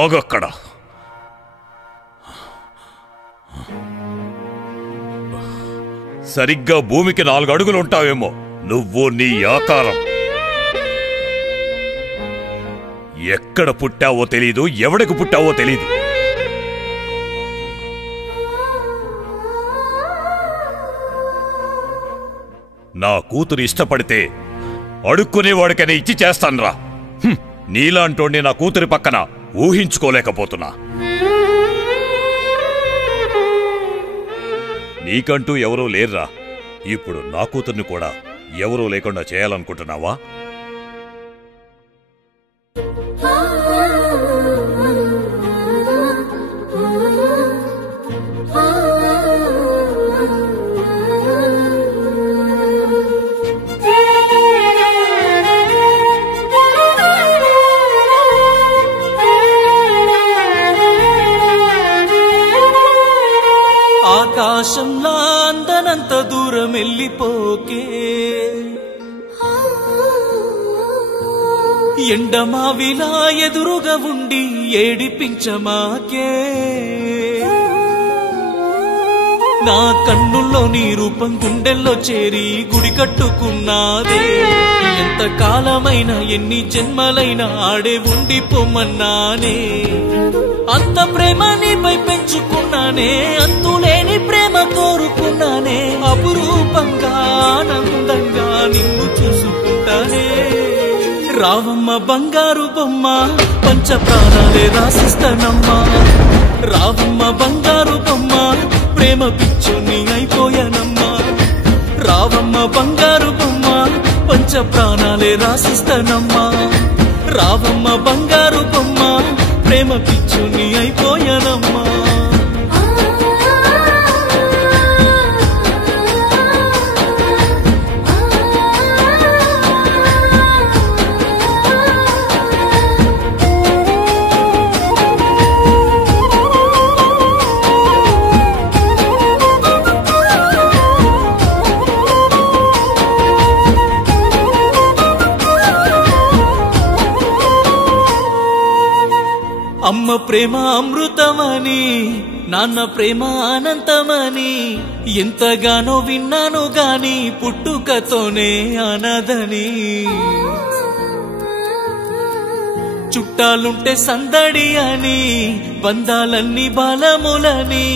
ఆగక్కడ. సరిగ్గా భూమికి 4 అడుగులు ఉంటావేమో నువ్వు, నీ ఆకారం. ఎక్కడ పుట్టావో తెలీదు, ఎవడికి పుట్టావో తెలీదు. నా కూతురు ఇష్టపడితే అడుక్కునేవాడికనే ఇచ్చి చేస్తాన్రా. నీలాంటోండి నా కూతురి పక్కన ఊహించుకోలేకపోతున్నా. నీకంటూ ఎవరూ లేర్రా. ఇప్పుడు నా కూతుర్ని కూడా ఎవరూ లేకుండా చేయాలనుకుంటున్నావా? ఆకాశంలా అందనంత దూరం వెళ్ళిపోకే, ఎండమావిలా ఎదురుగా ఉండి ఏడిపించమాకే. నా కన్నుల్లో నీ రూపం గుండెల్లో చేరి గుడి కట్టుకున్నాదే. ఎంత కాలమైనా ఎన్ని జన్మలైనా ఆడే ఉండిపోమన్నానే. అంత ప్రేమ నీపై పెంచుకున్నానే, అంతులేని ప్రేమ కోరుకున్నానే. అపురూపంగా ఆనందంగా నిన్ను చూసుకుంటానే. రావమ్మ బంగారు బొమ్మ, పంచ ప్రాణాలే రాసిస్తానమ్మా. రావమ్మ బంగారు బొమ్మ, ప్రేమ పిచ్చుని అయిపోయానమ్మా. రావమ్మ బంగారు బొమ్మ, పంచ ప్రాణాలే రాసిస్తానమ్మా. రావమ్మ బంగారు బొమ్మ, ప్రేమ పిచ్చుని అయిపోయానమ్మా. అమ్మ ప్రేమ అమృతమని, నాన్న ప్రేమ అనంతమని ఎంతగానో విన్నాను గాని పుట్టుకతోనే అనాథని. చుట్టాలుంటే సందడి అని, బంధాలన్నీ బలములని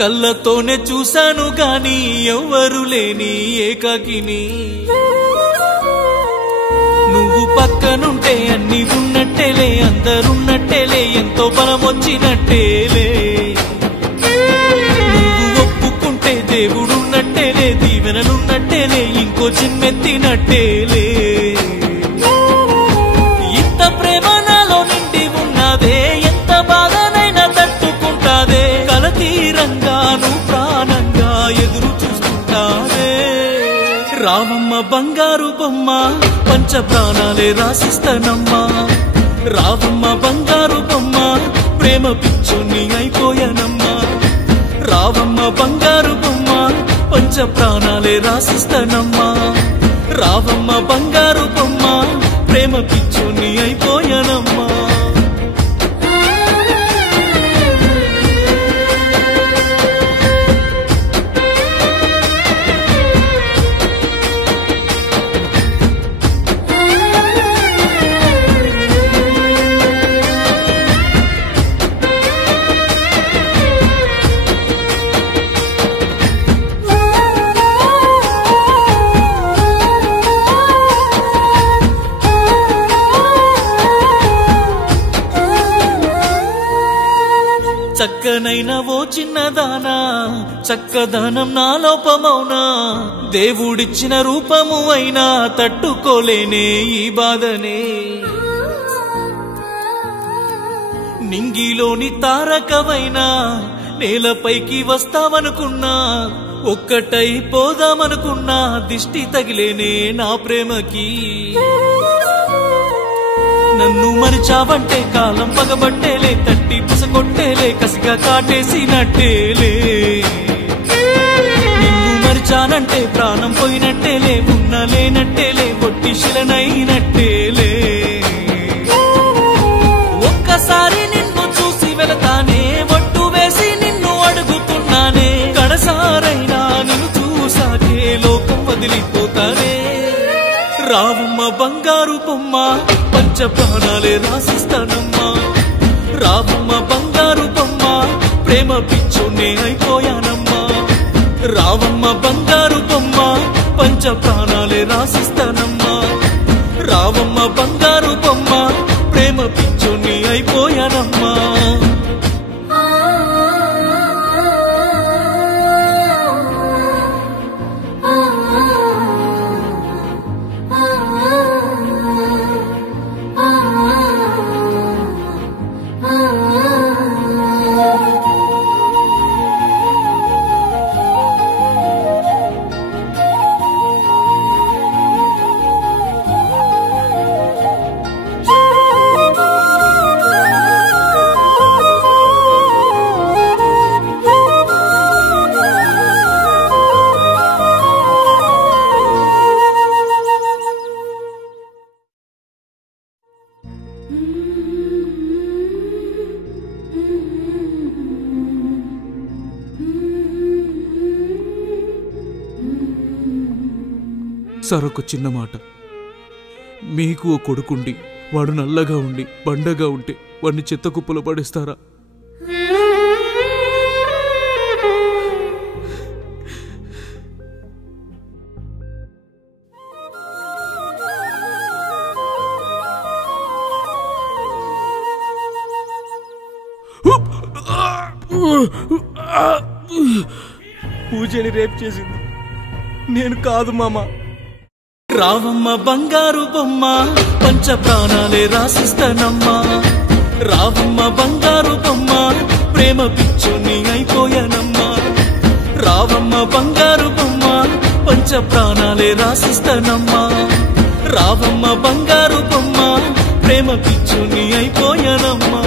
కళ్ళతోనే చూశాను గాని ఎవ్వరు లేని ఏకాకిని. నువ్వు పక్కనుంటే అన్ని ఉన్నట్టేలే, అందరున్నట్టేలే, ఎంతో బలం వచ్చినట్టేలే. నువ్వు ఒప్పుకుంటే దేవుడున్నట్టేలే, దీవెనలున్నట్టేలే, ఇంకో చిన్నెత్తినట్టేలే. ఇంత ప్రేమ నాలో నిండి ఉన్నదే, ఎంత బాధనైనా తట్టుకుంటాదే. కలతీరంగా నువ్వు ప్రాణంగా ఎదురు చూస్తుంటాదే. రావమ్మ బంగారు బొమ్మ, పంచ ప్రాణాలే రాసిస్తానమ్మా. రావమ్మ బంగారు బొమ్మ, ప్రేమ పిచ్చుని అయిపోయానమ్మా. రావమ్మ బంగారు బొమ్మ, పంచ ప్రాణాలే రాసిస్తానమ్మా. రావమ్మ బంగారు బొమ్మ, ప్రేమ పిచ్చుని అయిపోయానమ్మా. చక్కనైన ఓ చిన్నదానా, చక్కదనం నా లోపమౌనా. దేవుడిచ్చిన రూపము అయినా తట్టుకోలేనే ఈ బాధనే. నింగిలోని తారకవైనా నేలపైకి వస్తావనుకున్నా, ఒక్కటై పోదామనుకున్నా దిష్టి తగిలేనే నా ప్రేమకి. నన్ను మరిచావంటే కాలం పగబట్టేలే, తట్టి పుసకొట్టేలే, కసిగా కాటేసినట్టేలే. నిన్ను మరిచానంటే ప్రాణం పోయినట్టేలే, ఉన్న లేనట్టేలే, పొట్టి శిలనైనట్టేలే. ఒక్కసారి నిన్ను రావమ్మ బంగారు బొమ్మ పంచ ప్రాణాలే రాసిస్తానమ్మా రావమ్మ బంగారు బొమ్మ ప్రేమ పిచ్చోనే అయిపోయానమ్మా రావమ్మ బంగారు బొమ్మ పంచ ప్రాణాలే రాసిస్తానమ్మా రావమ్మ బంగారు బొమ్మ ప్రేమ పిచ్చోని అయిపోయానమ్మా సరొక చిన్న మాట, మీకు ఓ కొడుకుండి వాడు నల్లగా ఉండి బండగా ఉంటే వాడిని చెత్త కుప్పలో పడేస్తారా? పూజని రేప్ చేసింది నేను కాదు మామ. రావమ్మ బంగారు బొమ్మ పంచ ప్రాణాలే రాసిస్తానమ్మా రావమ్మ బంగారు బొమ్మ ప్రేమ పిచ్చోని అయిపోయానమ్మా రావమ్మ బంగారు బొమ్మ పంచ ప్రాణాలే రాసిస్తానమ్మా రావమ్మ బంగారు బొమ్మ ప్రేమ పిచ్చోని అయిపోయానమ్మా.